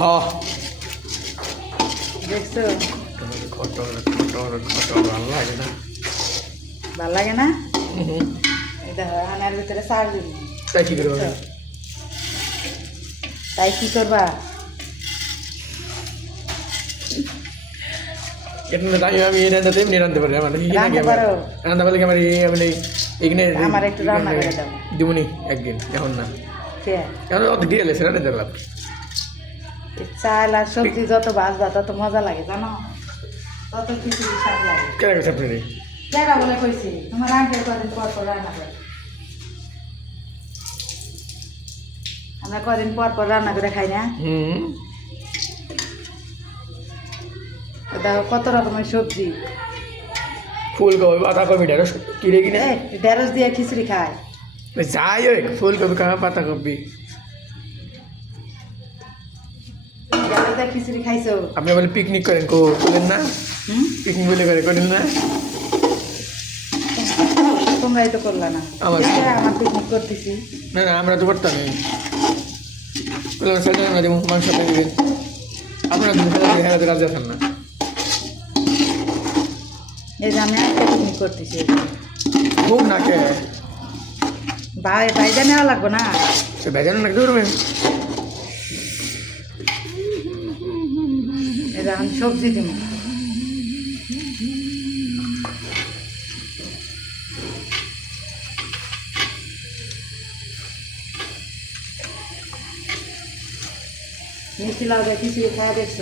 হ দেখছ? ভালো লাগে না? আনার ভিতরে সার তাই কি করব? তাই কি করবা? আমি রান্নাতে এমনি রাঁধতে পারি আমার? রান্না পারলে আমার আমি এখানে আমার একটু রান্না করে দাও। দিবনি একদিন এখন না। এখন অত দিয়ে রান্না দিলাম এই চাল আর সবজি যত ভাজবা তত মজা লাগে জানো? তত কিছু স্বাদ লাগে। কেন আপনি কেডা বলে কইছি? তোমার আঙ্কেল কদিন পর পর রান্না করে। আমরা কদিন পর পর রান্না করে খাই না? দেখো কত রকমের সবজি। ফুলকপি পাতাকপি ঢেঁড়স কিনে? কিনে ঢেঁড়স দিয়ে খিচুড়ি খায়। যাই হোক ফুলকপি খাওয়া পাতাকপি খিচুড়ি খাইছো? আপনি বলে পিকনিক করেন কো করেন না? হুম? পিকনিক বলে করে করেন না? তোমরাই তো করলা না। আমার- আমার পিকনিক করতেছি। না না আমরা তো করতাম বললাম সেটা আমরা যেমন মাংস দিবেন আপনারা দুজন খেলা হেরাতে রাজি আছেন না। এই যে আমি পিকনিক করতেছি। খুব না কে ভাই নেওয়া লাগবো না? সে ভেজানো নাকি ধরবেন এই আমি সবজি দিব। মিষ্টি লাউ দিয়ে খিচুড়ি খাওয়া দেখছ?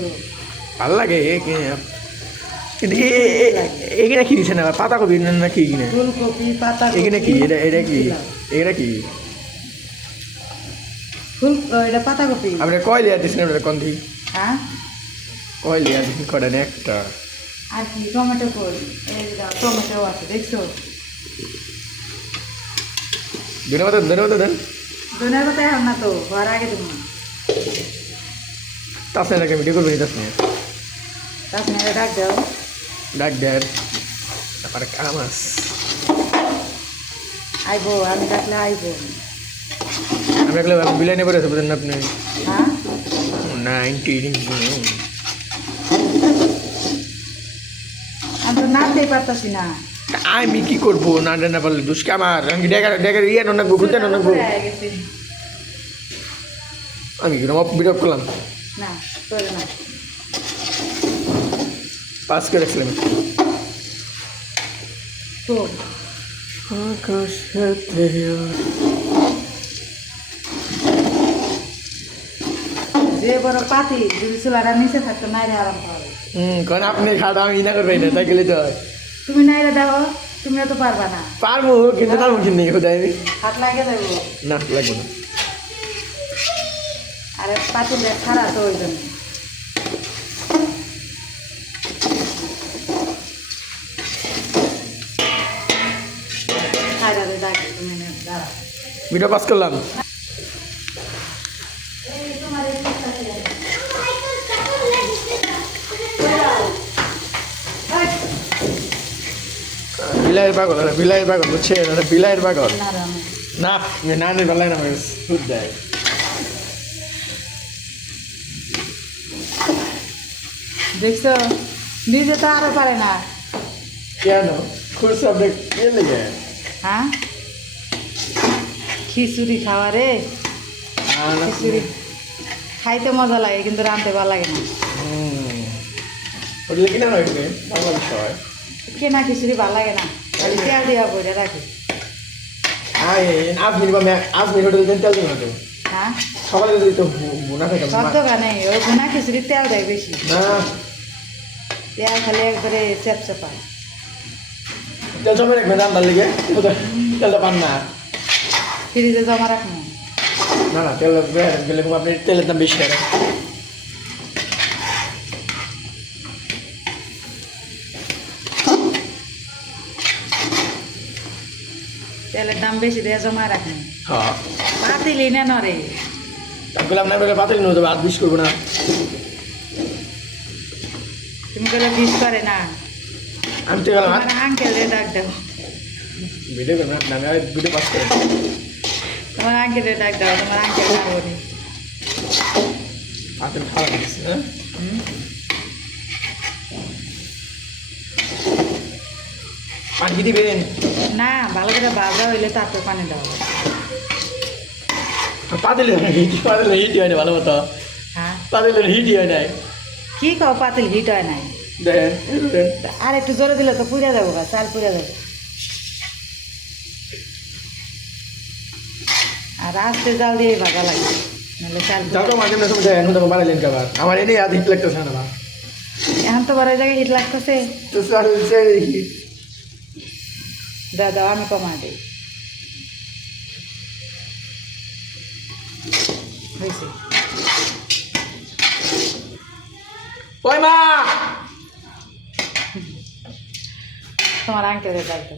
ভালো লাগে এ কি? দিচ্ছে না? পাতাকপি না না কি কিনে ফুলকপি পাতা কি? এটা এটা কি? এটা কি? ফুল এটা পাতাকপি। আপনি কয় লেয়ার হ্যাঁ? কয় লেয়ার করেন একটা। আর কি টমেটো যে টমেটো আছে দেখছ? ধন্যবাদ ধন্যবাদ দেন। ধনের কথা এখন না তো ঘর আগে দেবো তাসনে লাগে ভিডিও করবেন তাসনে এটা ডাক দাও। ডাক দেন। তারপরে কামাস আইবো আমি ডাকলে আইবো। আমি বিলাইনে পড়ে আছে বুঝেন না আপনি। হ্যাঁ? নাইনটিন নাচতেই পারতাছি না। আমি কি করব? না না পারলে দুষ্কে আমার? আমি ডেকার ডেকার ইয়ে নাকবো ঘুরতে নাকবো? গেছে। আমি কিরম বিরোধ করলাম? না করে না। পাস করে রাখছিলাম তো আকাশেতে যে বড় পাতি যদি চুলাটা নিচে থাকতো নাইরে আরাম পাবে হুম কারণ আপনি খাওয়া আমি না করবেন না তাই গেলে তো তুমি নাইরে দেখো তুমিও তো পারবা না। পারব কিন্তু তার মুখে নেই কোথায় আমি? হাত লাগে যাব না লাগবো না। আরে পাতিলে খারাপ তো ওই জন্য। তুমি নে। ভিডিও পাস করলাম। বিলাইয়ের পাগল না বিলাইয়ের পাগল বুঝছে না বিলাইয়ের পাগল না না না নে বেলায় না মিস দুধ দেয় দেখছ নিজে তো আরও পারে না কেন খুরসি আপনি কে লেগে হ্যাঁ খিচুড়ি খাওয়া রে খিচুড়ি খাইতে মজা লাগে কিন্তু রাঁধতে ভালো লাগে না কেনা খিচুড়ি ভালো লাগে না খালি তেল দিয়া বইটা রাখি। আজ মিনিট বা আজ মিনিট দেন তেল দেবেন তো। হ্যাঁ? সকালে যদি তো বোনা সব খাইতাম দোকানে ওই ভুনা খিচুড়ি তেল দেয় বেশি। না। তেল খালি একবারে চেপচেপা তেল জমে রাখবেন রান্নার লেগে? তেলটা পান না। ফ্রিজে জমা রাখব। না না তেল গেলে আপনি তেলের দাম বেশি তেলের দাম বেশি দিয়ে জমা রাখব হ্যাঁ। পাতিলি না নরে তারপরে আপনার বেলা পাতিল নিয়ে দেবো আর বিশ করব না। তুমি বলে বিষ করে না। আমি তো গেলাম আঙ্কেল রে ডাক দাও। ভিডিও করবেন আপনি আমি ভিডিও পাস করে তোমার আঙ্কেল রে ডাক দাও তোমার আঙ্কেল না বলি। হ্যাঁ? পানি দিবেন? না ভালো করে ভাজা হইলে তারপর পানি দেওয়া পাতিলে হিট পাতিলে হিট হয় না ভালো মতো হ্যাঁ? পাতিলে হিটই হয় নাই। কি খাও পাতিল হিট হয় নাই। আর একটু জোরে দিলে তো পুড়ে যাব গা চাল পুড়ে যাবে। আর আস্তে জাল দিয়ে ভাজা লাগে নাহলে চাল যাও মাঝে মাঝে দেখেন এখন বাড়াইলেন কাবার আমার এনে আর হিট লাগতেছে না এখন তো বড় জায়গায় হিট লাগতেছে? তো স্যার সেই হিট দাও দাও আমি কমা দিই তোমার আঙ্কেলের ডালটা